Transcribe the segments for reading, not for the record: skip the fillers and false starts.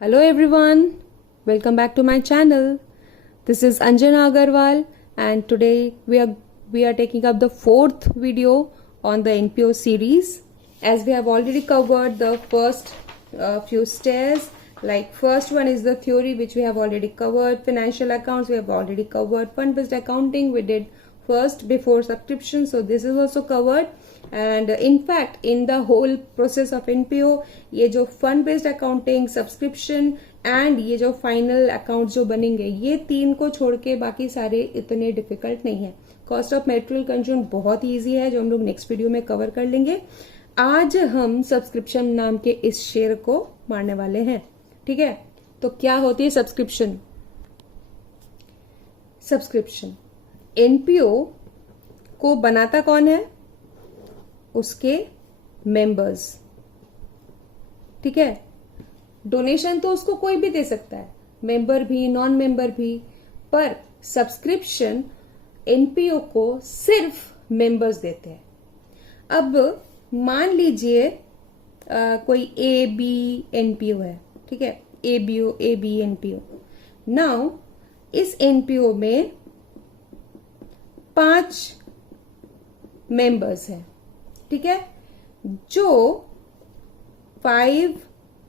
Hello everyone, welcome back to my channel. This is Anjana Agarwal and today we are taking up the fourth video on the NPO series. As we have already covered the first few stairs, like first one is the theory which we have already covered, financial accounts we have already covered, fund-based accounting we did first before subscription, so this is also covered. And in fact in the whole process of NPO ये जो fund based accounting, subscription and ये जो final account जो बनेंगे, ये तीन को छोड़ के बाकी सारे इतने डिफिकल्ट नहीं है. कॉस्ट ऑफ मटेरियल कंज्यूम बहुत ईजी है जो हम लोग नेक्स्ट वीडियो में कवर कर लेंगे. आज हम सब्सक्रिप्शन नाम के इस शेर को मारने वाले हैं. ठीक है, तो क्या होती है सब्सक्रिप्शन? सब्सक्रिप्शन एनपीओ को बनाता कौन है? उसके मेंबर्स. ठीक है, डोनेशन तो उसको कोई भी दे सकता है, मेंबर भी, नॉन मेंबर भी, पर सब्सक्रिप्शन एनपीओ को सिर्फ मेंबर्स देते हैं. अब मान लीजिए कोई ए बी एनपीओ है. ठीक है, ए बी एनपीओ. नाउ इस एनपीओ में 5 मेंबर्स हैं. ठीक है, जो 5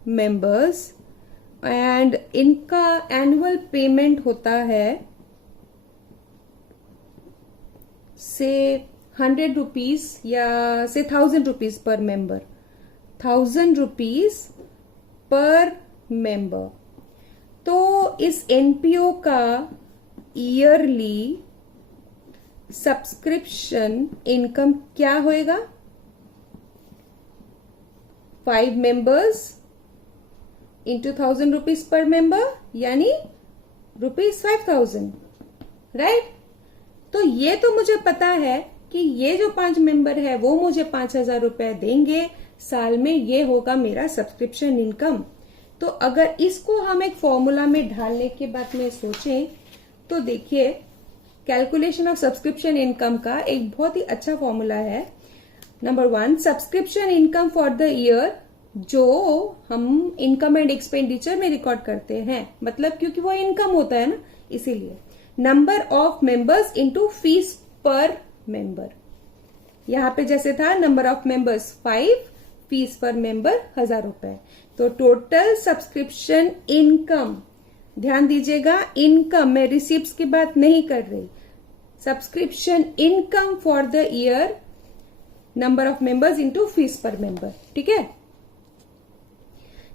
मेंबर्स एंड इनका एनुअल पेमेंट होता है से 100 रुपीज या से 1000 rupees per member. 1000 rupees per member. तो इस एनपीओ का ईयरली सब्सक्रिप्शन इनकम क्या होएगा? 5 members into 1000 rupees per member यानी ₹5,000. राइट? तो ये तो मुझे पता है कि ये जो 5 मेंबर है वो मुझे 5,000 रुपए देंगे साल में. ये होगा मेरा सब्सक्रिप्शन इनकम. तो अगर इसको हम एक फॉर्मूला में ढालने के बाद में सोचें तो देखिए, कैलकुलेशन ऑफ सब्सक्रिप्शन इनकम का एक बहुत ही अच्छा फॉर्मूला है. Number 1, subscription income for the year, जो हम इनकम एंड एक्सपेंडिचर में रिकॉर्ड करते हैं, मतलब क्योंकि वो इनकम होता है ना, इसीलिए. Number of members into fees पर मेंबर. यहां पे जैसे था नंबर ऑफ मेंबर्स 5, फीस पर मेंबर 1000 रुपए. तो टोटल सब्सक्रिप्शन इनकम, ध्यान दीजिएगा, इनकम, मैं रिसीप्ट्स की बात नहीं कर रही. Subscription income for the year, number of members into fees पर मेंबर. ठीक है,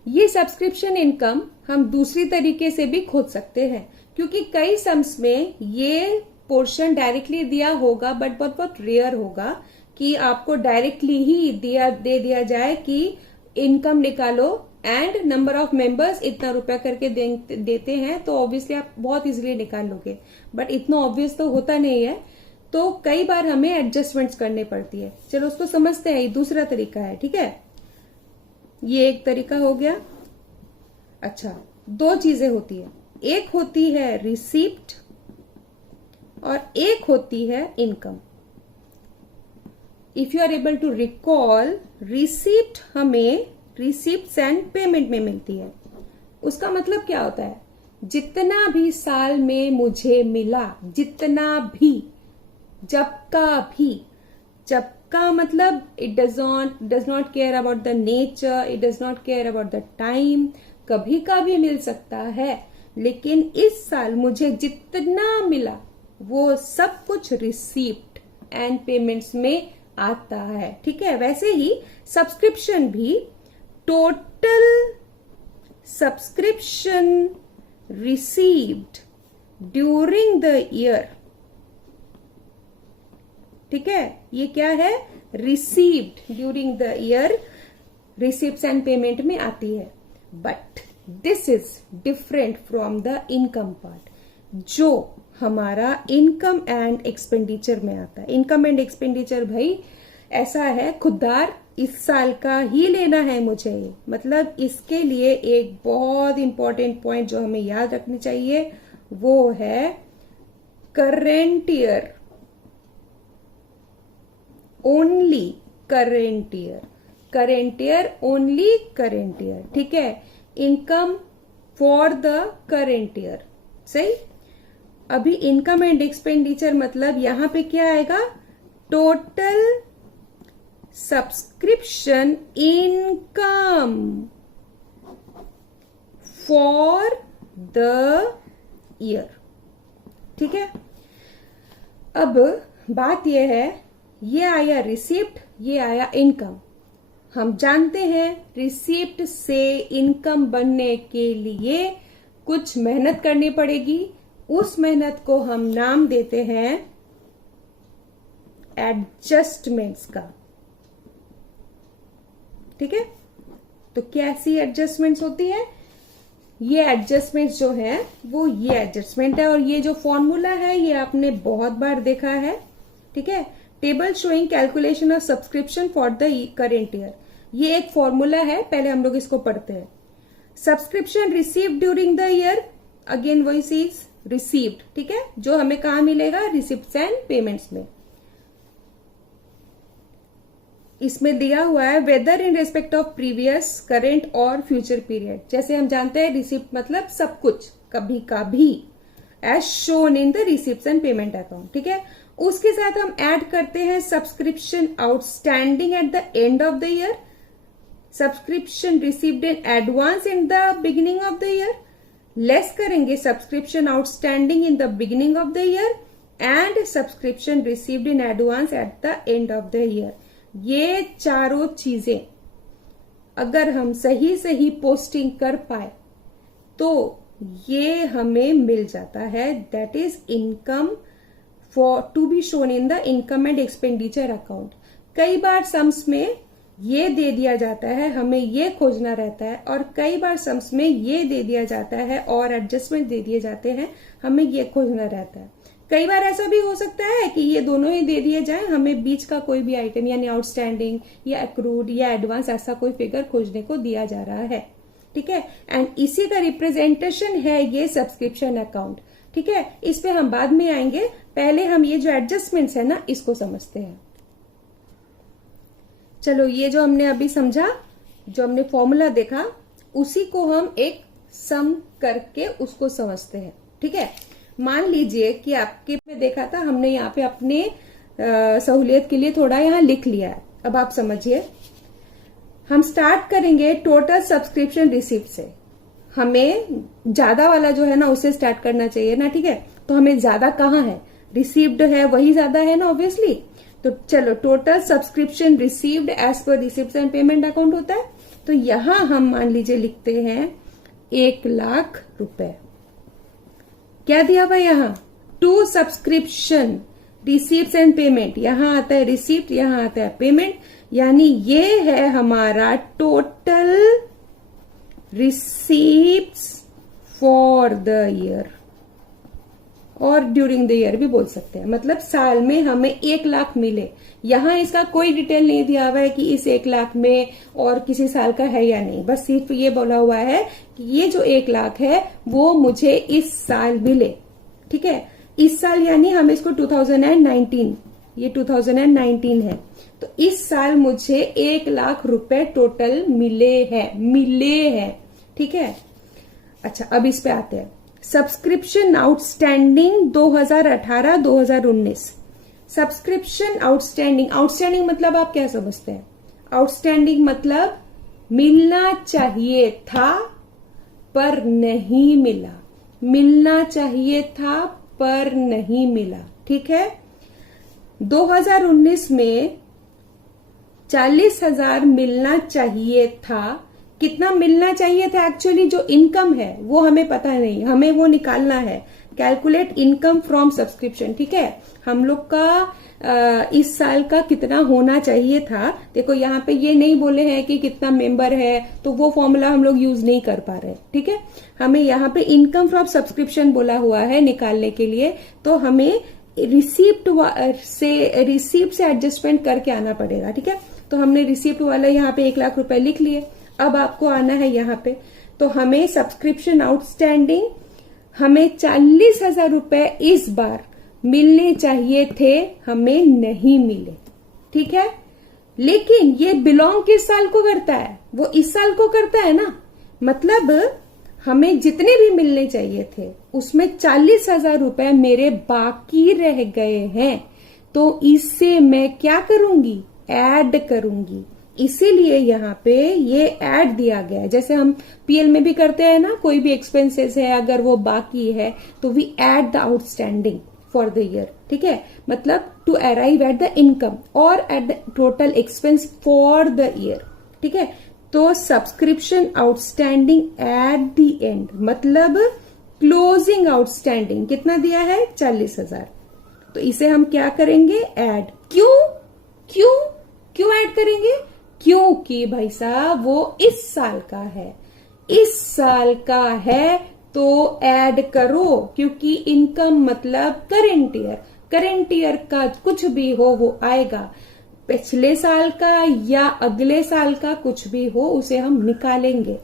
ये सब्सक्रिप्शन इनकम हम दूसरी तरीके से भी खोज सकते हैं, क्योंकि कई सम्स में ये पोर्शन डायरेक्टली दिया होगा, बट बहुत बहुत रेयर होगा कि आपको डायरेक्टली ही दे दिया जाए कि इनकम निकालो एंड नंबर ऑफ मेंबर्स इतना रुपया करके देते हैं. तो ऑब्वियसली आप बहुत इजीली निकाल लोगे, बट इतना ऑब्वियस तो होता नहीं है. तो कई बार हमें एडजस्टमेंट्स करनी पड़ती है. चलो उसको समझते हैं. ये दूसरा तरीका है. ठीक है, ये एक तरीका हो गया. अच्छा, 2 चीजें होती है. एक होती है रिसीप्ट और एक होती है income. If you are able to recall, receipt हमें रिसीप्ट्स एंड पेमेंट में मिलती है. उसका मतलब क्या होता है? जितना भी साल में मुझे मिला, जितना भी, जब का मतलब it does not care about the nature, it does not care about the time. कभी का भी मिल सकता है, लेकिन इस साल मुझे जितना मिला वो सब कुछ रिसीप्ट एंड पेमेंट्स में आता है. ठीक है, वैसे ही सब्सक्रिप्शन भी, total subscription received during the year. ठीक है, ये क्या है? Received during the year, receipts and payment में आती है. But this is different from the income part, जो हमारा इनकम एंड एक्सपेंडिचर में आता है. इनकम एंड एक्सपेंडिचर भाई ऐसा है, खुददार इस साल का ही लेना है मुझे. मतलब इसके लिए एक बहुत इंपॉर्टेंट पॉइंट जो हमें याद रखनी चाहिए वो है current year, only current year. Current year, only current year. ठीक है, income for the current year. सही। अभी इनकम एंड एक्सपेंडिचर मतलब यहां पे क्या आएगा, total subscription income for the year. ठीक है। अब बात यह है, ये आया रिसिप्ट, ये आया इनकम। हम जानते हैं रिसिप्ट से इनकम बनने के लिए कुछ मेहनत करनी पड़ेगी। उस मेहनत को हम नाम देते हैं एडजस्टमेंट्स का। ठीक है। तो कैसी एडजस्टमेंट्स होती है, ये एडजस्टमेंट्स जो है वो ये एडजस्टमेंट है, और ये जो फॉर्मूला है ये आपने बहुत बार देखा है। ठीक है। Table showing calculation of subscription for the current year, ये एक फॉर्मूला है, पहले हम लोग इसको पढ़ते हैं। Subscription received during the year, again वही चीज रिसीव्ड। ठीक है। जो हमें कहां मिलेगा, रिसिप्ट्स एंड पेमेंट्स में। इसमें दिया हुआ है whether in respect of previous, current और फ्यूचर पीरियड। जैसे हम जानते हैं रिसिप्ट मतलब सब कुछ, कभी का भी, as shown in the receipts and payment account. ठीक है। उसके साथ हम ऐड करते हैं subscription outstanding at the end of the year, subscription received in advance in the beginning of the year, less करेंगे subscription outstanding in the beginning of the year and subscription received in advance at the end of the year. ये चारों चीजें अगर हम सही सही posting कर पाए तो ये हमें मिल जाता है, that is income for to be shown in the income and expenditure account. कई बार सम्स में ये दे दिया जाता है, हमें ये खोजना रहता है, और कई बार सम्स में ये दे दिया जाता है और एडजस्टमेंट दे दिए जाते हैं, हमें ये खोजना रहता है। कई बार ऐसा भी हो सकता है कि ये दोनों ही दे दिए जाए, हमें बीच का कोई भी आइटम यानी आउटस्टैंडिंग या एक्रूड या एडवांस ऐसा कोई फिगर खोजने को दिया जा रहा है। ठीक है। एंड इसी का रिप्रेजेंटेशन है ये सब्सक्रिप्शन अकाउंट। ठीक है। इस पे हम बाद में आएंगे, पहले हम ये जो एडजस्टमेंट्स है ना इसको समझते हैं। चलो, ये जो हमने अभी समझा, जो हमने फॉर्मूला देखा, उसी को हम एक सम करके उसको समझते हैं। ठीक है। मान लीजिए कि आपके में देखा था, हमने यहाँ पे अपने सहूलियत के लिए थोड़ा यहाँ लिख लिया है। अब आप समझिए, हम स्टार्ट करेंगे टोटल सब्सक्रिप्शन रिसीप्ट से। हमें ज्यादा वाला जो है ना उससे स्टार्ट करना चाहिए ना। ठीक है। तो हमें ज्यादा कहाँ है, रिसीव्ड है, वही ज्यादा है ना ऑब्वियसली। तो चलो, total subscription received as per receipts and payment account होता है। तो यहां हम मान लीजिए लिखते हैं 1,00,000 रुपए। क्या दिया हुआ यहां, to subscription receipts and payment. यहां आता है रिसीप्ट, यहां आता है पेमेंट, यानी ये है हमारा total receipts for the year, और ड्यूरिंग द ईयर भी बोल सकते हैं। मतलब साल में हमें 1,00,000 मिले। यहां इसका कोई डिटेल नहीं दिया हुआ है कि इस 1,00,000 में और किसी साल का है या नहीं, बस सिर्फ ये बोला हुआ है कि ये जो 1,00,000 है वो मुझे इस साल मिले। ठीक है। इस साल यानी हम इसको 2019, ये 2019 है, तो इस साल मुझे 1,00,000 रुपए टोटल मिले हैं। ठीक है। अच्छा, अब इस पे आते हैं। Subscription outstanding 2018-2019। सब्सक्रिप्शन आउटस्टैंडिंग मतलब आप क्या समझते हैं? आउटस्टैंडिंग मतलब मिलना चाहिए था पर नहीं मिला, मिलना चाहिए था पर नहीं मिला। ठीक है। 2019 में 40,000 मिलना चाहिए था। कितना मिलना चाहिए था एक्चुअली, जो इनकम है वो हमें पता नहीं, हमें वो निकालना है। Calculate income from subscription. ठीक है। हम लोग का इस साल का कितना होना चाहिए था। देखो, यहाँ पे ये नहीं बोले हैं कि कितना मेंबर है, तो वो फॉर्मूला हम लोग यूज नहीं कर पा रहे। ठीक है। हमें यहाँ पे इनकम फ्रॉम सब्सक्रिप्शन बोला हुआ है निकालने के लिए, तो हमें रिसीप्ट से एडजस्टमेंट करके आना पड़ेगा। ठीक है। तो हमने रिसीप्ट वाला यहाँ पे 1,00,000 रुपए लिख लिए। अब आपको आना है यहाँ पे, तो हमें सब्सक्रिप्शन आउटस्टैंडिंग, हमें 40,000 रुपए इस बार मिलने चाहिए थे, हमें नहीं मिले। ठीक है। लेकिन ये बिलोंग किस साल को करता है, वो इस साल को करता है ना। मतलब हमें जितने भी मिलने चाहिए थे उसमें 40,000 रुपए मेरे बाकी रह गए हैं, तो इससे मैं क्या करूंगी, ऐड करूंगी। इसीलिए यहाँ पे ये ऐड दिया गया है। जैसे हम पीएल में भी करते हैं ना, कोई भी एक्सपेंसेस है अगर वो बाकी है तो we add the outstanding for the year, ठीक है, मतलब to arrive at the income और at the total expense for the year, ठीक है। तो subscription outstanding at the end मतलब क्लोजिंग आउटस्टैंडिंग कितना दिया है, 40,000। तो इसे हम क्या करेंगे, ऐड। क्यों क्यों क्यों ऐड करेंगे, क्योंकि भाई साहब वो इस साल का है, इस साल का है तो ऐड करो, क्योंकि इनकम मतलब करंट ईयर, करंट ईयर का कुछ भी हो वो आएगा, पिछले साल का या अगले साल का कुछ भी हो उसे हम निकालेंगे,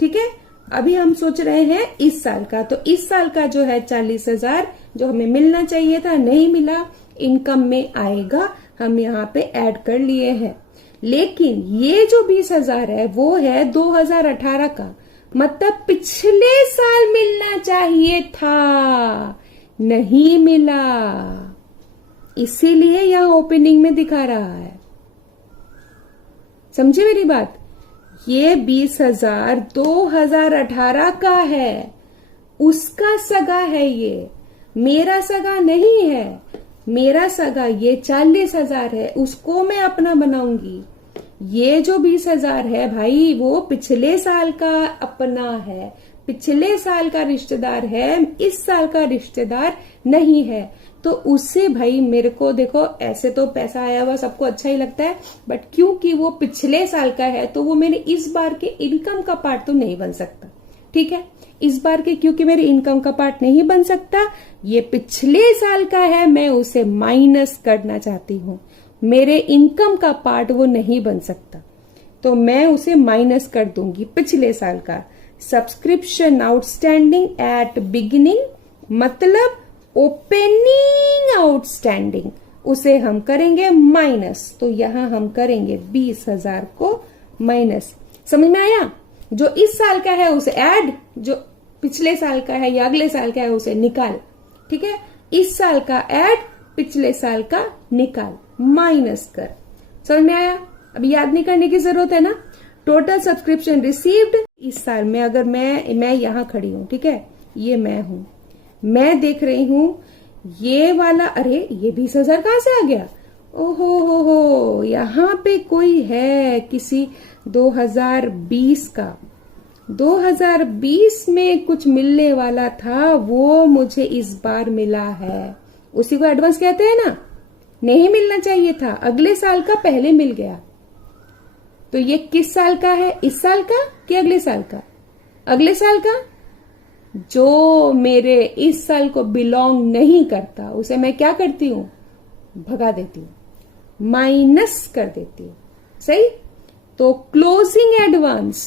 ठीक है। अभी हम सोच रहे हैं इस साल का, तो इस साल का जो है 40,000 जो हमें मिलना चाहिए था नहीं मिला, इनकम में आएगा, हम यहाँ पे ऐड कर लिए हैं। लेकिन ये जो 20,000 है वो है 2018 का, मतलब पिछले साल मिलना चाहिए था, नहीं मिला, इसीलिए यहां ओपनिंग में दिखा रहा है। समझे मेरी बात, ये 20,000 2018 का है, उसका सगा है, ये मेरा सगा नहीं है। मेरा सगा ये 40,000 है, उसको मैं अपना बनाऊंगी। ये जो 20,000 है भाई वो पिछले साल का अपना है, पिछले साल का रिश्तेदार है, इस साल का रिश्तेदार नहीं है। तो उससे भाई मेरे को देखो, ऐसे तो पैसा आया हुआ सबको अच्छा ही लगता है, बट क्योंकि वो पिछले साल का है तो वो मेरे इस बार के इनकम का पार्ट तो नहीं बन सकता, ठीक है। इस बार के क्योंकि मेरे इनकम का पार्ट नहीं बन सकता, ये पिछले साल का है, मैं उसे माइनस करना चाहती हूँ, मेरे इनकम का पार्ट वो नहीं बन सकता, तो मैं उसे माइनस कर दूंगी पिछले साल का। सब्सक्रिप्शन आउटस्टैंडिंग एट बिगिनिंग मतलब ओपनिंग आउटस्टैंडिंग, उसे हम करेंगे माइनस, तो यहां हम करेंगे 20,000 को माइनस। समझ में आया, जो इस साल का है उसे ऐड, जो पिछले साल का है या अगले साल का है उसे निकाल, ठीक है। इस साल का ऐड, पिछले साल का निकाल, माइनस कर। समझ में आया, अभी याद नहीं करने की जरूरत है ना। टोटल सब्सक्रिप्शन रिसीव्ड इस साल में, अगर मैं यहां खड़ी हूं, ठीक है, ये मैं हूं, मैं देख रही हूं ये वाला, अरे ये 20,000 कहां से आ गया, ओहो हो, यहां पे कोई है किसी 2020 का, 2020 में कुछ मिलने वाला था वो मुझे इस बार मिला है, उसी को एडवांस कहते हैं ना। नहीं मिलना चाहिए था, अगले साल का पहले मिल गया, तो ये किस साल का है, इस साल का कि अगले साल का, अगले साल का। जो मेरे इस साल को बिलोंग नहीं करता उसे मैं क्या करती हूं, भगा देती हूं, माइनस कर देती हूं, सही। तो क्लोजिंग एडवांस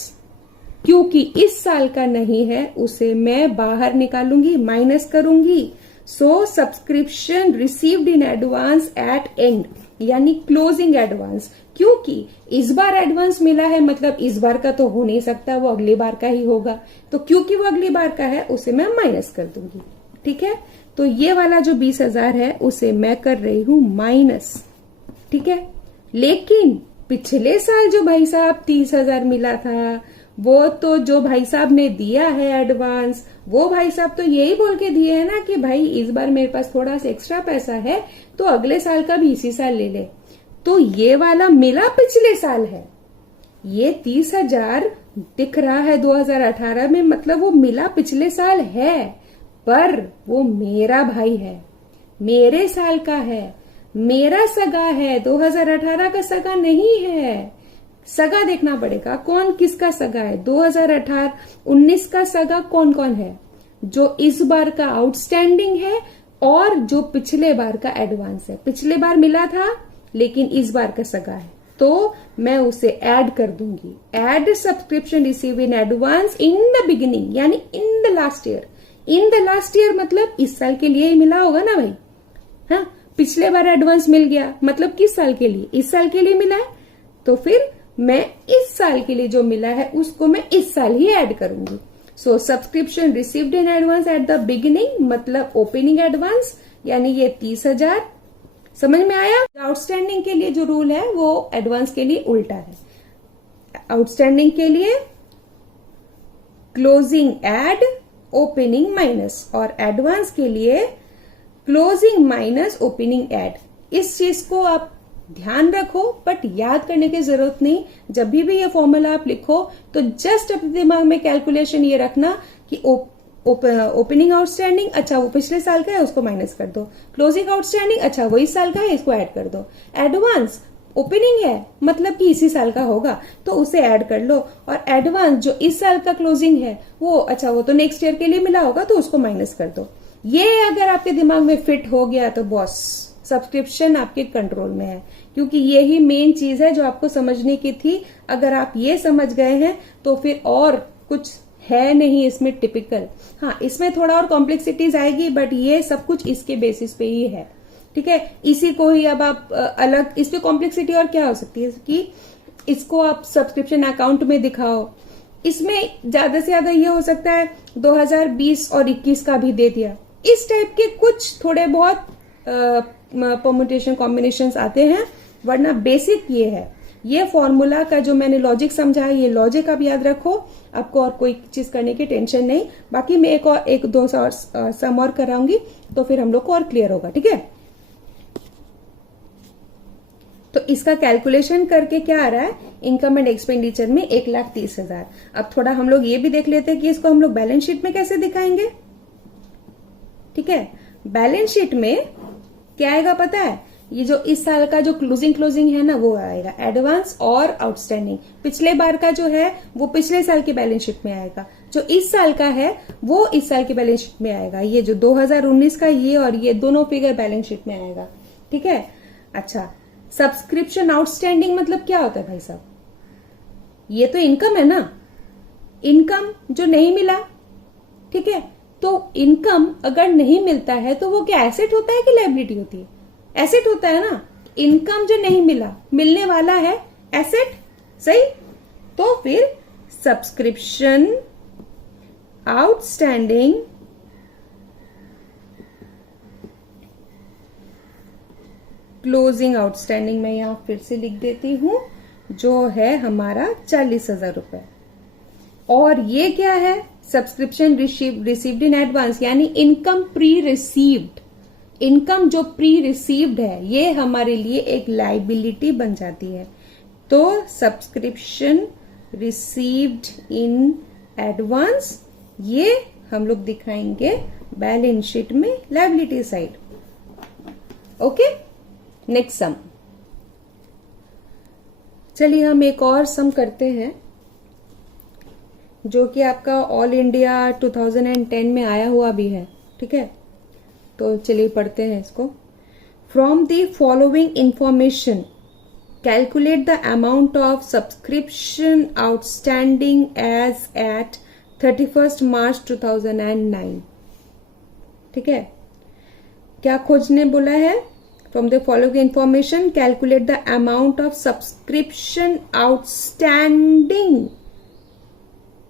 क्योंकि इस साल का नहीं है उसे मैं बाहर निकालूंगी, माइनस करूंगी। So subscription received in advance at end यानी क्लोजिंग एडवांस, क्योंकि इस बार एडवांस मिला है मतलब इस बार का तो हो नहीं सकता, वो अगली बार का ही होगा, तो क्योंकि वो अगली बार का है उसे मैं माइनस कर दूंगी, ठीक है। तो ये वाला जो 20,000 है उसे मैं कर रही हूं माइनस, ठीक है। लेकिन पिछले साल जो भाई साहब 30,000 मिला था वो तो जो भाई साहब ने दिया है एडवांस, वो भाई साहब तो यही बोल के दिए है ना कि भाई इस बार मेरे पास थोड़ा सा एक्स्ट्रा पैसा है तो अगले साल का भी इसी साल ले ले। तो ये वाला मिला पिछले साल है, ये 30,000 दिख रहा है 2018 में, मतलब वो मिला पिछले साल है, पर वो मेरा भाई है, मेरे साल का है, मेरा सगा है, 2018 का सगा नहीं है। सगा देखना पड़ेगा कौन किसका सगा है, 2018 19 का सगा कौन कौन है, जो इस बार का आउटस्टैंडिंग है और जो पिछले बार का एडवांस है। पिछले बार मिला था लेकिन इस बार का सगा है, तो मैं उसे ऐड कर दूंगी। Add subscription receive in advance in the beginning यानी in the last year. In the last year मतलब इस साल के लिए ही मिला होगा ना भाई, हाँ। पिछले बार एडवांस मिल गया मतलब किस साल के लिए, इस साल के लिए मिला है, तो फिर मैं इस साल के लिए जो मिला है उसको मैं इस साल ही ऐड करूंगी। So subscription received in advance at the beginning मतलब ओपनिंग एडवांस, यानी ये 30,000। समझ में आया? आउटस्टैंडिंग के लिए जो रूल है वो एडवांस के लिए उल्टा है। आउटस्टैंडिंग के लिए क्लोजिंग एड ओपनिंग माइनस, और एडवांस के लिए क्लोजिंग माइनस ओपनिंग एड। इस चीज को आप ध्यान रखो, बट याद करने की जरूरत नहीं। जब भी ये फॉर्मूला आप लिखो तो जस्ट अपने दिमाग में कैलकुलेशन ये रखना कि ओपनिंग आउटस्टैंडिंग, अच्छा वो पिछले साल का है उसको माइनस कर दो। क्लोजिंग आउटस्टैंडिंग, अच्छा वो इस साल का है इसको ऐड कर दो। एडवांस ओपनिंग है मतलब कि इसी साल का होगा तो उसे ऐड कर लो, और एडवांस जो इस साल का क्लोजिंग है वो, अच्छा वो तो नेक्स्ट ईयर के लिए मिला होगा तो उसको माइनस कर दो। ये अगर आपके दिमाग में फिट हो गया तो बॉस सब्सक्रिप्शन आपके कंट्रोल में है, क्योंकि ये ही मेन चीज है जो आपको समझने की थी। अगर आप ये समझ गए हैं तो फिर और कुछ है नहीं इसमें टिपिकल। हाँ, इसमें थोड़ा और कॉम्प्लेक्सिटीज आएगी, बट ये सब कुछ इसके बेसिस पे ही है। ठीक है, इसी को ही अब आप अलग, इस पे कॉम्प्लेक्सिटी और क्या हो सकती है कि इसको आप सब्सक्रिप्शन अकाउंट में दिखाओ। इसमें ज्यादा से ज्यादा ये हो सकता है 2020 और 21 का भी दे दिया। इस टाइप के कुछ थोड़े बहुत परम्यूटेशन कॉम्बिनेशंस आते हैं, वरना बेसिक ये है। ये फॉर्मूला का जो मैंने लॉजिक समझा है, ये लॉजिक आप याद रखो, आपको और कोई चीज करने की टेंशन नहीं। बाकी मैं एक दो सम और कराऊंगी तो फिर हम लोग को और क्लियर होगा। ठीक है, तो इसका कैलकुलेशन करके क्या आ रहा है, इनकम एंड एक्सपेंडिचर में 1,30,000। अब थोड़ा हम लोग ये भी देख लेते हैं कि इसको हम लोग बैलेंस शीट में कैसे दिखाएंगे। ठीक है, बैलेंस शीट में क्या आएगा पता है, ये जो इस साल का जो क्लोजिंग है ना वो आएगा एडवांस और आउटस्टैंडिंग। पिछले बार का जो है वो पिछले साल की बैलेंस शीट में आएगा, जो इस साल का है वो इस साल की बैलेंस शीट में आएगा। ये जो 2019 का ये और ये दोनों फिगर बैलेंस शीट में आएगा। ठीक है, अच्छा सब्सक्रिप्शन आउटस्टैंडिंग मतलब क्या होता है भाई साहब, ये तो इनकम है ना, इनकम जो नहीं मिला। ठीक है, तो इनकम अगर नहीं मिलता है तो वो क्या एसेट होता है कि लायबिलिटी होती है? एसेट होता है ना। इनकम जो नहीं मिला, मिलने वाला है एसेट, सही। तो फिर सब्सक्रिप्शन आउटस्टैंडिंग क्लोजिंग आउटस्टैंडिंग मैं यहां फिर से लिख देती हूं, जो है हमारा 40,000 रुपए। और ये क्या है, सब्सक्रिप्शन रिसीव्ड इन एडवांस, यानी इनकम प्री रिसीव्ड। इनकम जो प्री रिसीव्ड है ये हमारे लिए एक लायबिलिटी बन जाती है। तो सब्सक्रिप्शन रिसीव्ड इन एडवांस ये हम लोग दिखाएंगे बैलेंस शीट में liability side. Okay, next sum. चलिए हम एक और सम करते हैं जो कि आपका ऑल इंडिया 2010 में आया हुआ भी है। ठीक है, तो चलिए पढ़ते हैं इसको। From the following information calculate the amount of subscription outstanding as at 31 March 2009। ठीक है, क्या खोजने बोला है, from the following information calculate the amount of subscription outstanding.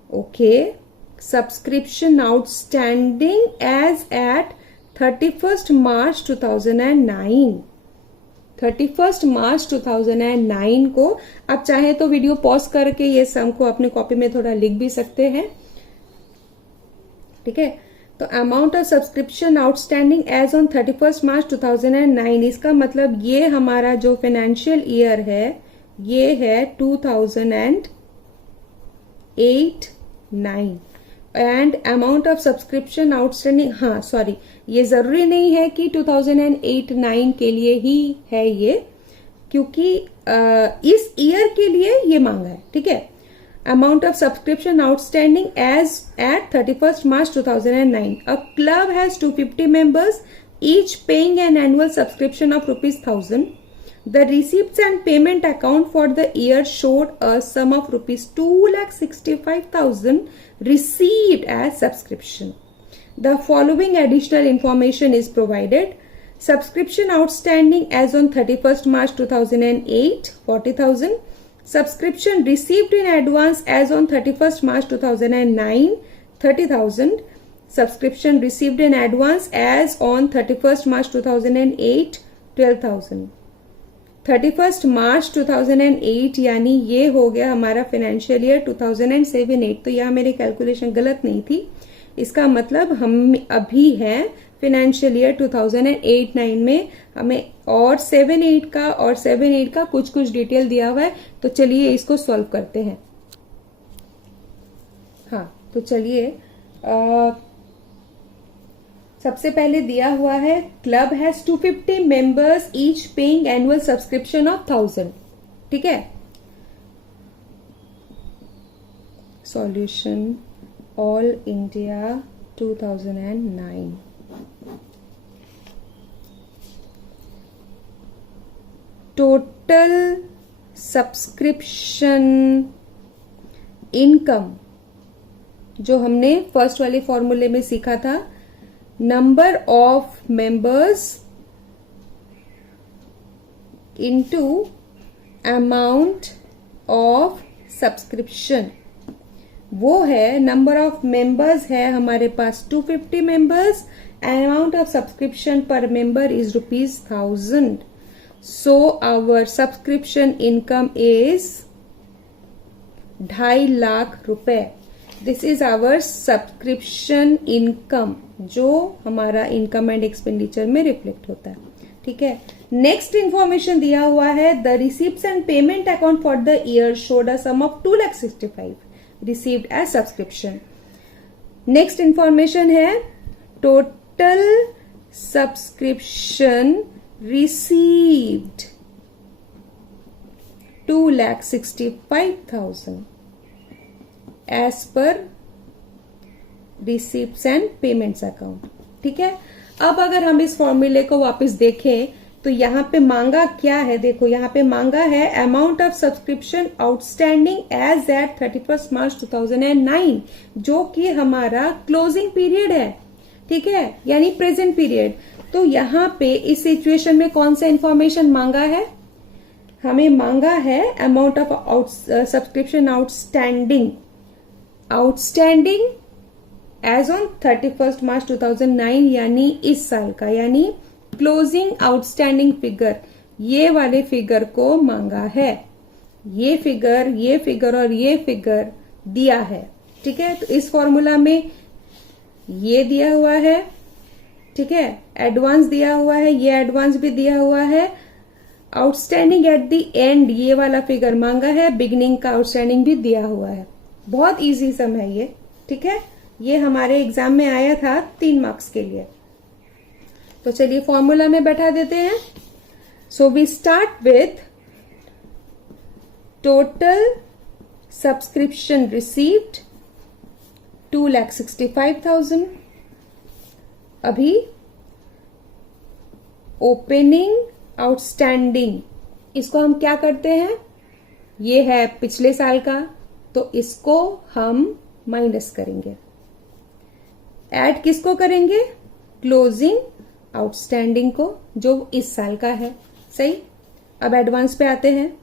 Okay, subscription outstanding as at 31 March 2009। 31 March 2009 को आप चाहे तो वीडियो पॉज करके ये सम को अपने कॉपी में थोड़ा लिख भी सकते हैं। ठीक है, तो amount of subscription outstanding as on 31 March 2009, इसका मतलब ये हमारा जो फाइनेंशियल ईयर है ये है 2008-9 and amount of subscription outstanding, हाँ सॉरी, ये जरूरी नहीं है कि 2008-9 के लिए ही है ये, क्योंकि इस ईयर के लिए ये मांगा है। ठीक है, amount of subscription outstanding as at 31st March 2009. A club has 250 members, each paying an annual subscription of ₹1,000. The receipts and payment account for the year showed a sum of ₹2,65,000 received as subscription. The following additional information is provided. Subscription outstanding as on 31st March 2008, 40,000. Subscription received in advance as on 31st March 2009, 30,000 subscription received in advance as on 31st March 2008 12,000. 31st March 2008 यानी ये हो गया हमारा financial year 2007-8. तो यहाँ मेरी calculation गलत नहीं थी. इसका मतलब हम अभी हैं फाइनेंशियल ईयर 2008-9 में. हमें और 7-8 का कुछ डिटेल दिया हुआ है. तो चलिए इसको सॉल्व करते हैं. हाँ, तो चलिए सबसे पहले दिया हुआ है club has 250 members each paying annual subscription of 1000. ठीक है. Solution all India 2009. Total subscription income जो हमने फर्स्ट वाले फॉर्मूले में सीखा था, number of members into amount of subscription, वो है नंबर ऑफ मेंबर्स है हमारे पास 250 मेंबर्स. अमाउंट ऑफ सब्सक्रिप्शन पर member is ₹1000. So our subscription income is 2.5 lakh रुपए. This is our subscription income जो हमारा इनकम एंड एक्सपेंडिचर में रिफ्लेक्ट होता है. ठीक है. नेक्स्ट इंफॉर्मेशन दिया हुआ है the receipts and payment account for the year showed a sum of 2,65,000 received as subscription. Next information है total subscription received 2,65,000 as per receipts and payments account. ठीक है. अब अगर हम इस फॉर्मूले को वापस देखें तो यहाँ पे मांगा क्या है. देखो यहाँ पे मांगा है amount of subscription outstanding as at 31st March 2009 जो कि हमारा क्लोजिंग पीरियड है. ठीक है, यानी प्रेजेंट पीरियड. तो यहाँ पे इस सिचुएशन में कौन सा इंफॉर्मेशन मांगा है. हमें मांगा है amount of subscription outstanding as on 31st March 2009 यानी इस साल का, यानी क्लोजिंग आउटस्टैंडिंग फिगर. ये वाले फिगर को मांगा है. ये फिगर और ये फिगर दिया है. ठीक है. तो इस फॉर्मूला में ये दिया हुआ है. ठीक है. एडवांस दिया हुआ है, ये एडवांस भी दिया हुआ है. आउटस्टैंडिंग एट द एंड ये वाला फिगर मांगा है. बिगिनिंग का आउटस्टैंडिंग भी दिया हुआ है. बहुत इजी सम है ये. ठीक है. ये हमारे एग्जाम में आया था 3 मार्क्स के लिए. तो चलिए फॉर्मूला में बैठा देते हैं. So we start with total subscription received 2,65,000. अभी ओपनिंग आउटस्टैंडिंग, इसको हम क्या करते हैं, ये है पिछले साल का, तो इसको हम माइनस करेंगे. ऐड किसको करेंगे, क्लोजिंग आउटस्टैंडिंग को जो इस साल का है. सही. अब एडवांस पे आते हैं.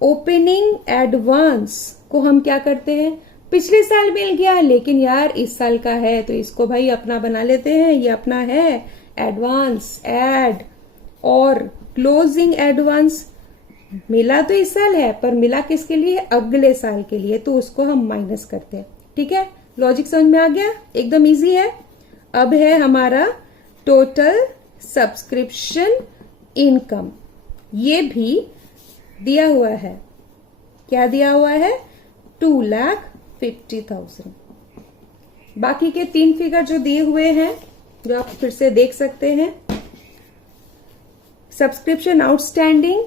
ओपनिंग एडवांस को हम क्या करते हैं, पिछले साल मिल गया लेकिन यार इस साल का है तो इसको भाई अपना बना लेते हैं. ये अपना है एडवांस ऐड. और क्लोजिंग एडवांस मिला तो इस साल है पर मिला किसके लिए, अगले साल के लिए, तो उसको हम माइनस करते हैं. ठीक है. लॉजिक समझ में आ गया. एकदम इजी है. अब है हमारा टोटल सब्सक्रिप्शन इनकम. ये भी दिया हुआ है. क्या दिया हुआ है, 2,50,000. बाकी के 3 फिगर जो दिए हुए हैं जो आप फिर से देख सकते हैं. Subscription outstanding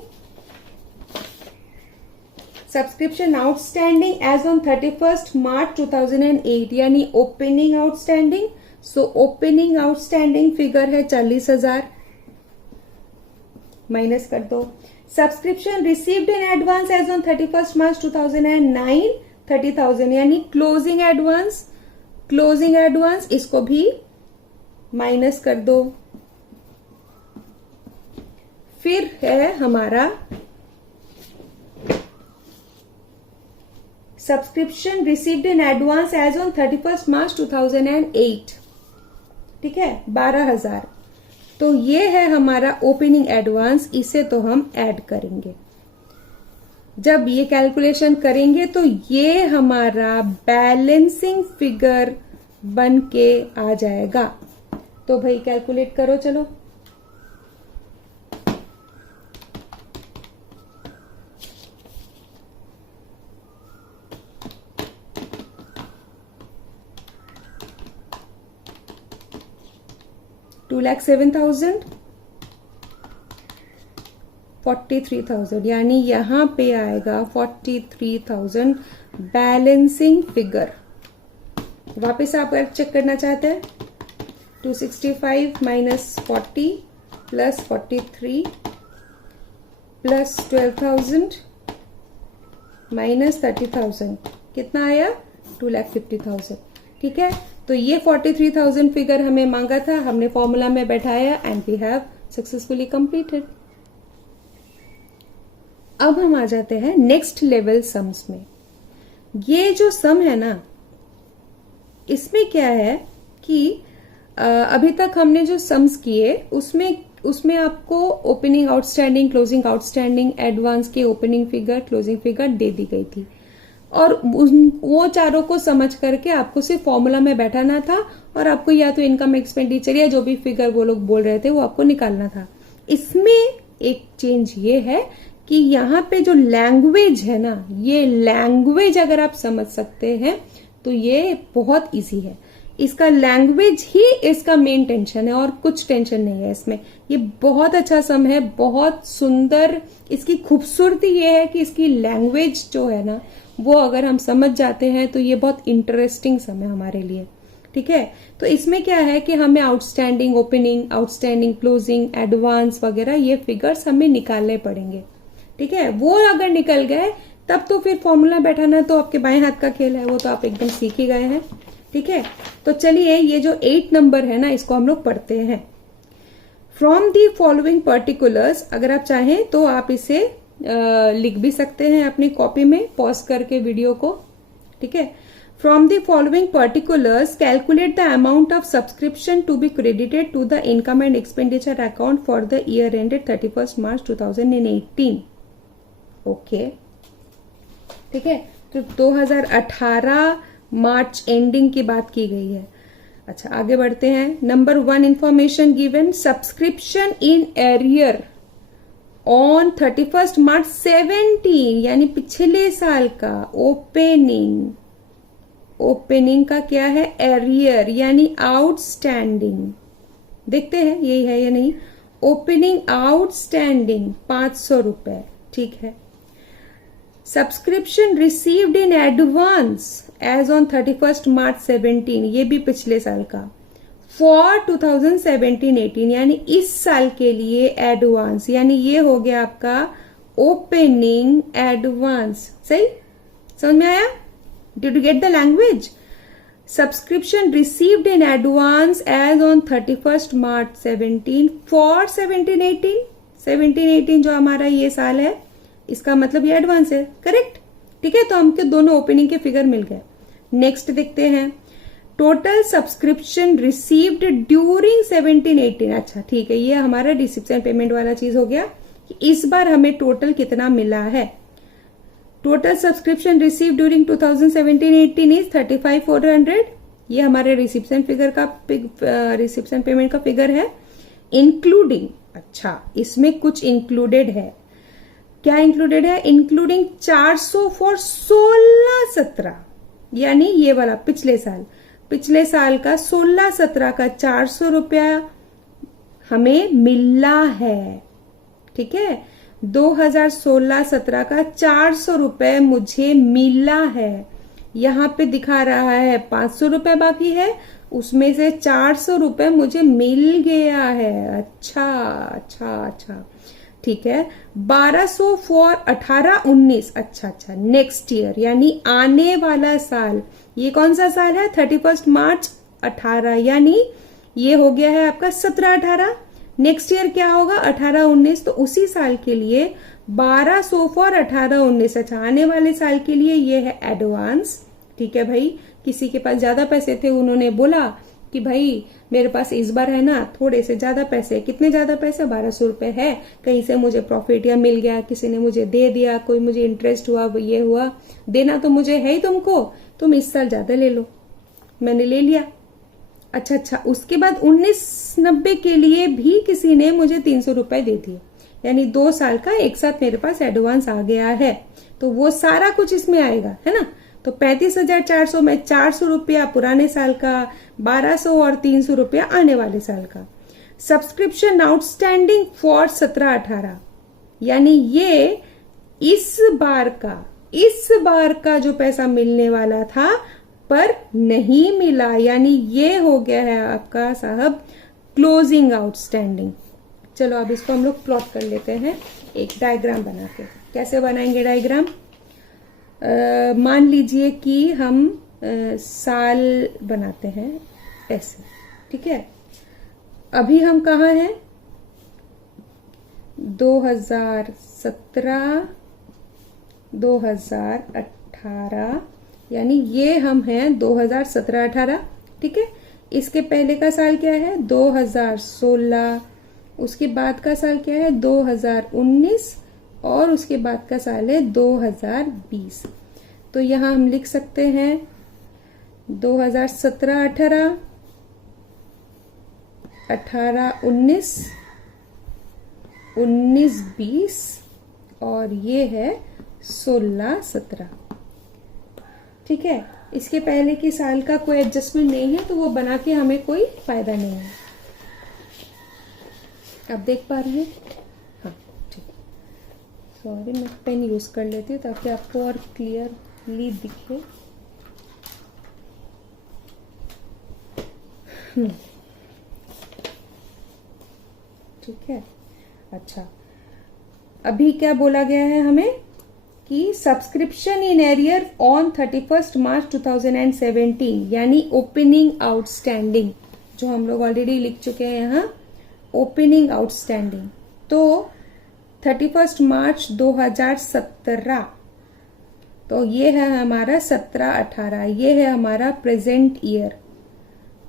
as on 31st March 2008 यानी opening outstanding. So opening outstanding figure है 40,000. माइनस कर दो. Subscription received in advance as on 31st March 2009 30,000 यानी क्लोजिंग एडवांस इसको भी माइनस कर दो. फिर है हमारा subscription received in advance as on 31 March 2008, ठीक है, 12,000। तो ये है हमारा ओपनिंग एडवांस, इसे तो हम ऐड करेंगे। जब ये कैलकुलेशन करेंगे तो ये हमारा बैलेंसिंग फिगर बन के आ जाएगा। तो भाई कैलकुलेट करो चलो। $2,07,000, 43,000, यानी यहां पे आएगा 43,000 बैलेंसिंग फिगर। वापस आप अगर चेक करना चाहते हैं 265 माइनस 40 प्लस 43 प्लस 12,000 माइनस 30,000 कितना आया? 2,50,000। ठीक है, तो ये 43,000 फिगर हमें मांगा था, हमने फॉर्मूला में बैठाया and we have successfully completed. अब हम आ जाते हैं नेक्स्ट लेवल सम्स में। ये जो सम है ना, इसमें क्या है कि अभी तक हमने जो सम्स किए उसमें आपको opening outstanding, closing outstanding, advance के ओपनिंग फिगर, क्लोजिंग फिगर दे दी गई थी और वो चारों को समझ करके आपको सिर्फ फॉर्मूला में बैठाना था और आपको या तो इनकम एक्सपेंडिचर या जो भी फिगर वो लोग बोल रहे थे वो आपको निकालना था। इसमें एक चेंज ये है कि यहाँ पे जो लैंग्वेज है ना, ये लैंग्वेज अगर आप समझ सकते हैं तो ये बहुत इजी है। इसका लैंग्वेज ही इसका मेन टेंशन है और कुछ टेंशन नहीं है इसमें। ये बहुत अच्छा सम है, बहुत सुंदर। इसकी खूबसूरती ये है कि इसकी लैंग्वेज जो है ना, वो अगर हम समझ जाते हैं तो ये बहुत इंटरेस्टिंग सम है हमारे लिए। ठीक है, तो इसमें क्या है कि हमें outstanding opening, outstanding closing, advance वगैरह ये फिगर्स हमें निकालने पड़ेंगे। ठीक है, वो अगर निकल गए तब तो फिर फॉर्मूला बैठाना तो आपके बाएं हाथ का खेल है, वो तो आप एकदम सीख ही गए हैं। ठीक है, तो चलिए ये जो 8 नंबर है ना, इसको हम लोग पढ़ते हैं। फ्रॉम दी फॉलोइंग पर्टिकुलर्स, अगर आप चाहें तो आप इसे लिख भी सकते हैं अपनी कॉपी में पॉज करके वीडियो को। ठीक है, from the following particulars calculate the amount of subscription to be credited to the income and expenditure account for the year ended 31 March 2018। Okay, ठीक है, तो 2018 मार्च एंडिंग की बात की गई है। अच्छा, आगे बढ़ते हैं। Number 1 information given, subscription in arrear on 31 March 17, यानी पिछले साल का ओपनिंग का क्या है? एरियर, यानी आउटस्टैंडिंग। देखते हैं यही है या नहीं। ओपनिंग आउटस्टैंडिंग 500 रुपए। ठीक है, subscription received in advance as on 31 March 17, ये भी पिछले साल का। फॉर 2017-18, यानी इस साल के लिए एडवांस, यानी ये हो गया आपका ओपनिंग एडवांस। सही समझ में आया? Did you get the language? Subscription received in advance as on 31 March 17 for 17-18 जो हमारा ये साल है, इसका मतलब ये एडवांस है। करेक्ट? ठीक है, तो हमके दोनों ओपनिंग के फिगर मिल गए। नेक्स्ट देखते हैं, टोटल सब्सक्रिप्शन रिसीव्ड ड्यूरिंग 17-18। अच्छा ठीक है, ये हमारा रिसिप्शन पेमेंट वाला चीज हो गया कि इस बार हमें टोटल कितना मिला है। Total subscription receive during 2017-18 is 35,400। ये हमारे रिसिप्शन फिगर का रिसिप्शन पेमेंट का फिगर है, इंक्लूडिंग। अच्छा, इसमें कुछ इंक्लूडेड है। क्या इंक्लूडेड है? इंक्लूडिंग 400 फॉर 16-17, यानी ये वाला पिछले साल का 16-17 का 400 रुपया हमें मिला है। ठीक है, 2016-17 का 400 रुपए मुझे मिला है। यहां पे दिखा रहा है 500 रुपए बाकी है, उसमें से 400 रुपए मुझे मिल गया है। अच्छा, ठीक है। 1200 फॉर 18-19। अच्छा, नेक्स्ट ईयर, यानी आने वाला साल। ये कौन सा साल है? 31 मार्च 18, यानी ये हो गया है आपका 17-18। नेक्स्ट ईयर क्या होगा 18-19, तो उसी साल के लिए 1200 फॉर 18-19। अच्छा, आने वाले साल के लिए ये है एडवांस। ठीक है भाई, किसी के पास ज्यादा पैसे थे, उन्होंने बोला कि भाई मेरे पास इस बार है ना थोड़े से ज्यादा पैसे। कितने ज्यादा पैसे? 1200 रुपए है, कहीं से मुझे प्रॉफिट या मिल गया, किसी ने मुझे दे दिया, कोई मुझे इंटरेस्ट हुआ, ये हुआ, देना तो मुझे है ही तुमको, तुम इस साल ज्यादा ले लो। मैंने ले लिया। अच्छा, उसके बाद 1990 के लिए भी किसी ने मुझे 300 रुपए दे दिए, यानी 2 साल का एक साथ मेरे पास एडवांस आ गया है। तो वो सारा कुछ इसमें आएगा, है ना। तो 35,400 में 400 रुपया पुराने साल का, 1200 और 300 रुपया आने वाले साल का। सब्सक्रिप्शन आउटस्टैंडिंग फॉर 17-18, यानी ये इस बार का जो पैसा मिलने वाला था पर नहीं मिला, यानी ये हो गया है आपका साहब क्लोजिंग आउटस्टैंडिंग। चलो अब इसको हम लोग प्लॉट कर लेते हैं एक डायग्राम बना के। कैसे बनाएंगे डायग्राम? मान लीजिए कि हम साल बनाते हैं ऐसे, ठीक है। अभी हम कहाँ हैं? 2017, 2018, यानी ये हम हैं 2017-18, ठीक है। इसके पहले का साल क्या है? 2016, उसके बाद का साल क्या है? 2019, और उसके बाद का साल है 2020। तो यहां हम लिख सकते हैं 2017-18, 18-19, 19-20, और ये है 16-17, ठीक है। इसके पहले के साल का कोई एडजस्टमेंट नहीं है, तो वो बना के हमें कोई फायदा नहीं है। आप देख पा रहे हैं? हाँ, ठीक है। सॉरी, मैं पेन यूज कर लेती हूँ ताकि आपको और क्लियरली दिखे। ठीक है। अच्छा, अभी क्या बोला गया है हमें कि सब्सक्रिप्शन इन एरियर ऑन 31 मार्च 2017, यानी ओपनिंग आउटस्टैंडिंग, जो हम लोग ऑलरेडी लिख चुके हैं यहाँ, ओपनिंग आउटस्टैंडिंग। तो 31 मार्च 2017, तो ये है हमारा 17-18, ये है हमारा प्रेजेंट ईयर।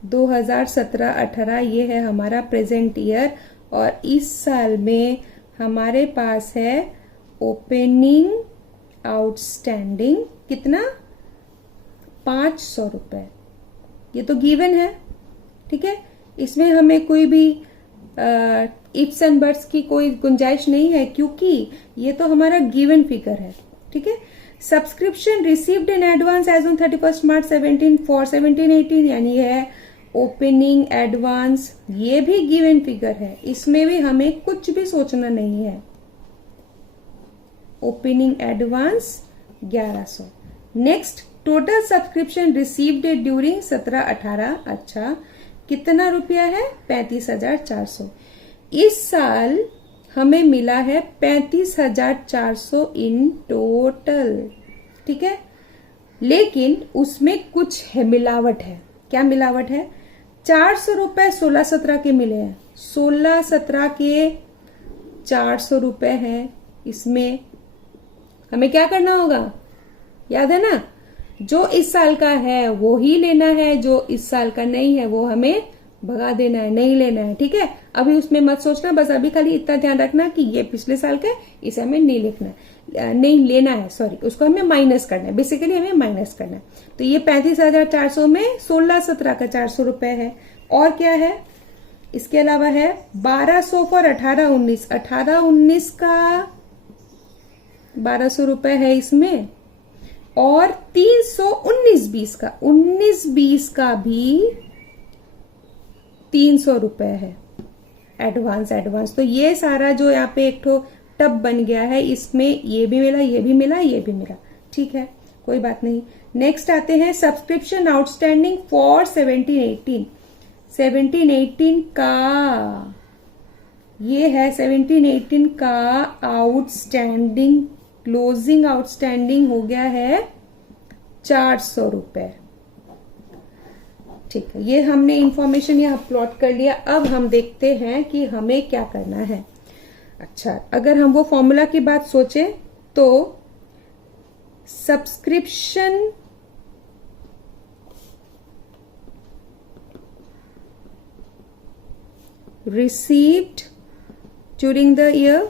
2017-18 ये है हमारा प्रेजेंट ईयर, और इस साल में हमारे पास है ओपनिंग आउटस्टैंडिंग कितना? 500 रुपए। ये तो गिवन है, ठीक है। इसमें हमें कोई भी इफ्स एंड बट्स की कोई गुंजाइश नहीं है, क्योंकि ये तो हमारा गिवन फिगर है, ठीक है। Subscription received in advance as on 31 March 17 for 17-18, यानी है ओपनिंग एडवांस, ये भी गिवन फिगर है, इसमें भी हमें कुछ भी सोचना नहीं है। Opening advance 1100। Next, total subscription received during 17-18, अच्छा कितना रुपया है? 35,400। इस साल हमें मिला है 35,400 इन टोटल, ठीक है। लेकिन उसमें कुछ है, मिलावट है। क्या मिलावट है? 400 रुपए 16-17 के मिले हैं, 16-17 के 400 रुपए हैं। इसमें हमें क्या करना होगा? याद है ना, जो इस साल का है वो ही लेना है, जो इस साल का नहीं है वो हमें भगा देना है, नहीं लेना है, ठीक है। अभी उसमें मत सोचना, बस अभी खाली इतना ध्यान रखना कि ये पिछले साल का है, इसे हमें नहीं लिखना, नहीं लेना है, सॉरी, उसको हमें माइनस करना है, बेसिकली हमें माइनस करना है। तो ये 35,400 में 16-17 का 400 रुपए है। और क्या है इसके अलावा? है 1200 फॉर 18-19, 18-19 का 1200 रुपए है इसमें, और 300 19-20 का, 19-20 का भी 300 रुपए है एडवांस। तो ये सारा जो यहाँ पे एक ठो टब बन गया है, इसमें ये भी मिला, ये भी मिला, ये भी मिला, ठीक है, कोई बात नहीं। नेक्स्ट आते हैं सब्सक्रिप्शन आउटस्टैंडिंग फॉर 17-18। 17-18 का ये है, 17-18 का आउटस्टैंडिंग, क्लोजिंग आउटस्टैंडिंग हो गया है 400 रुपए। ठीक है, ये हमने इंफॉर्मेशन यहाँ प्लॉट कर लिया। अब हम देखते हैं कि हमें क्या करना है। अच्छा, अगर हम वो फॉर्मूला की बात सोचें तो subscription received during the year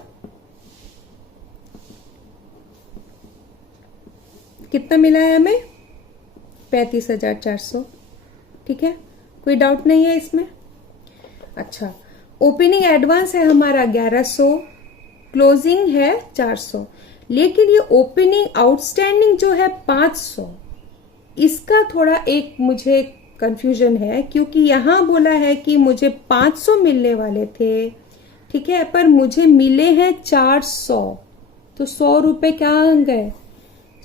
कितना मिला है हमें? 35,400। ठीक है, कोई डाउट नहीं है इसमें। अच्छा, ओपनिंग एडवांस है हमारा 1100, क्लोजिंग है 400, लेकिन ये ओपनिंग आउटस्टैंडिंग जो है 500, इसका थोड़ा एक मुझे कंफ्यूजन है, क्योंकि यहां बोला है कि मुझे 500 मिलने वाले थे, ठीक है, पर मुझे मिले हैं 400, तो 100 रुपए क्या गए?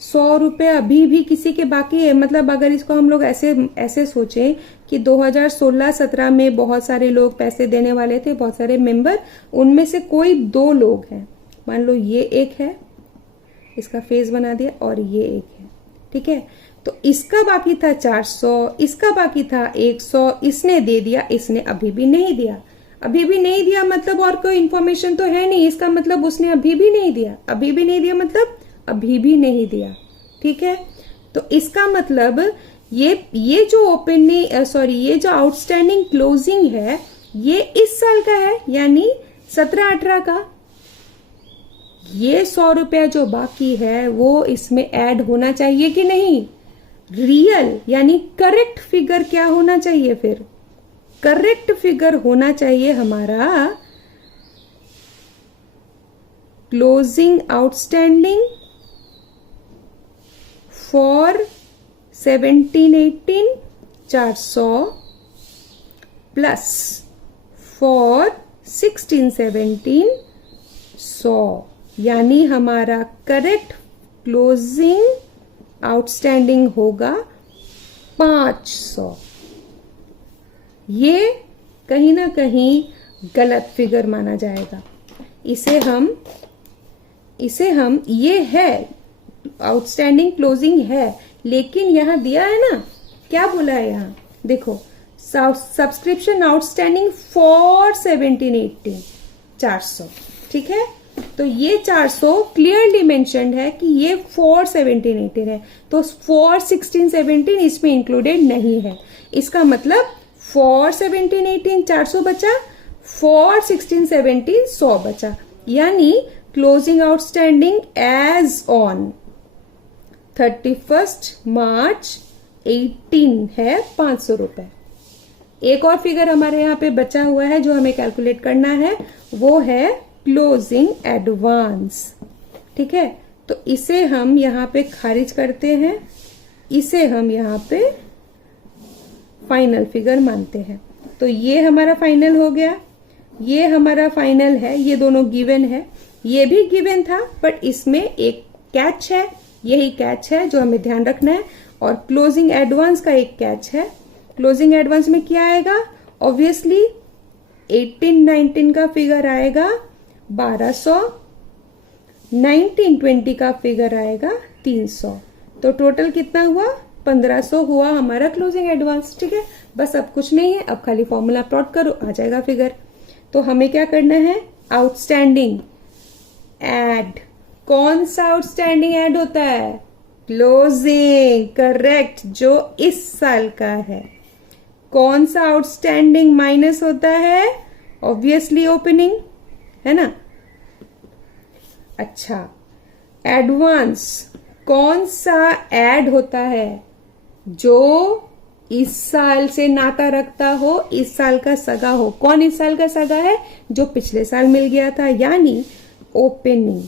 100 रुपए अभी भी किसी के बाकी है। मतलब अगर इसको हम लोग ऐसे सोचें कि 2016-17 में बहुत सारे लोग पैसे देने वाले थे, बहुत सारे मेंबर, उनमें से कोई 2 लोग हैं, मान लो ये एक है, इसका फेस बना दिया, और ये एक है, ठीक है, तो इसका बाकी था 400, इसका बाकी था 100, इसने दे दिया, इसने अभी भी नहीं दिया। अभी भी नहीं दिया मतलब और कोई इंफॉर्मेशन तो है नहीं, इसका मतलब उसने अभी भी नहीं दिया। अभी भी नहीं दिया मतलब अभी भी नहीं दिया, ठीक है। तो इसका मतलब ये जो ये जो आउटस्टैंडिंग क्लोजिंग है, ये इस साल का है, यानी 17-18 का। ये 100 रुपया जो बाकी है वो इसमें ऐड होना चाहिए कि नहीं? रियल यानी करेक्ट फिगर क्या होना चाहिए? फिर करेक्ट फिगर होना चाहिए हमारा closing outstanding for 17-18 400 plus for 16-17 100, यानी हमारा करेक्ट क्लोजिंग आउटस्टैंडिंग होगा 500। ये कहीं ना कहीं गलत फिगर माना जाएगा। इसे हम ये है आउटस्टैंडिंग क्लोजिंग है, लेकिन यहां दिया है ना, क्या बोला है यहां देखो, सब्सक्रिप्शन आउटस्टैंडिंग फॉर 17-18 400, ठीक है। तो ये 400 क्लियरली मेंशन्ड है कि ये फॉर 17-18 है, तो फॉर 16-17 इसमें इंक्लूडेड नहीं है। इसका मतलब फॉर 17-18 400 बचा, फॉर 16-17 100 बचा, यानी क्लोजिंग आउटस्टैंडिंग एज ऑन 31 मार्च 18 है 500 रुपए। एक और फिगर हमारे यहाँ पे बचा हुआ है जो हमें कैलकुलेट करना है, वो है क्लोजिंग एडवांस, ठीक है। तो इसे हम यहाँ पे खारिज करते हैं, इसे हम यहाँ पे फाइनल फिगर मानते हैं। तो ये हमारा फाइनल हो गया, ये हमारा फाइनल है, ये दोनों गिवन है, ये भी गिवन था, बट इसमें एक कैच है, यही कैच है जो हमें ध्यान रखना है। और क्लोजिंग एडवांस का एक कैच है। क्लोजिंग एडवांस में क्या आएगा? ऑब्वियसली 18-19 का फिगर आएगा 1200, 19-20 का फिगर आएगा 300, तो टोटल कितना हुआ? 1500 हुआ हमारा क्लोजिंग एडवांस, ठीक है। बस अब कुछ नहीं है, अब खाली फॉर्मूला प्लॉट करो, आ जाएगा फिगर। तो हमें क्या करना है? Outstanding add. कौन सा आउटस्टैंडिंग ऐड होता है? क्लोजिंग, करेक्ट, जो इस साल का है। कौन सा आउटस्टैंडिंग माइनस होता है? ऑब्वियसली ओपनिंग, है ना। अच्छा, एडवांस कौन सा ऐड होता है? जो इस साल से नाता रखता हो, इस साल का सगा हो। कौन इस साल का सगा है? जो पिछले साल मिल गया था, यानी ओपनिंग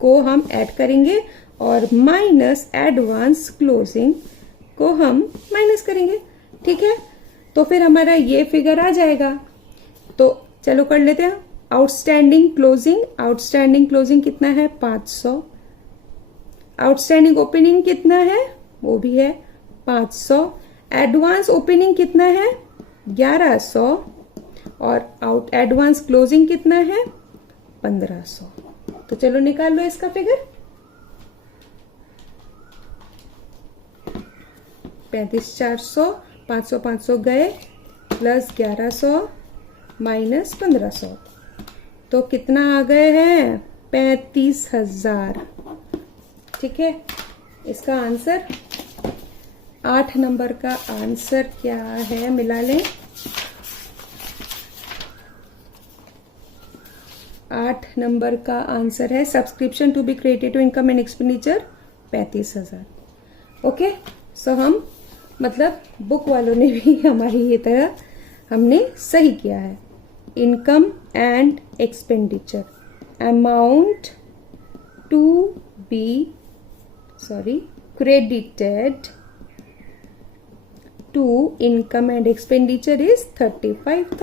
को हम ऐड करेंगे और माइनस एडवांस क्लोजिंग को हम माइनस करेंगे, ठीक है। तो फिर हमारा ये फिगर आ जाएगा। तो चलो कर लेते हैं आउटस्टैंडिंग क्लोजिंग। आउटस्टैंडिंग क्लोजिंग कितना है? 500। आउटस्टैंडिंग ओपनिंग कितना है? वो भी है 500। एडवांस ओपनिंग कितना है? 1100। और एडवांस क्लोजिंग कितना है? 1500। तो चलो निकाल लो इसका फिगर। 35,400 500 गए, प्लस 1100 माइनस 1500, तो कितना आ गए हैं? 35,000। ठीक है, इसका आंसर 8 नंबर का आंसर क्या है? मिला लें। 8 नंबर का आंसर है subscription to be created to income and expenditure 35,000। Okay, so हम मतलब बुक वालों ने भी हमारी ये तरह हमने सही किया है। Income and expenditure, amount to be credited to income and expenditure is 35,000.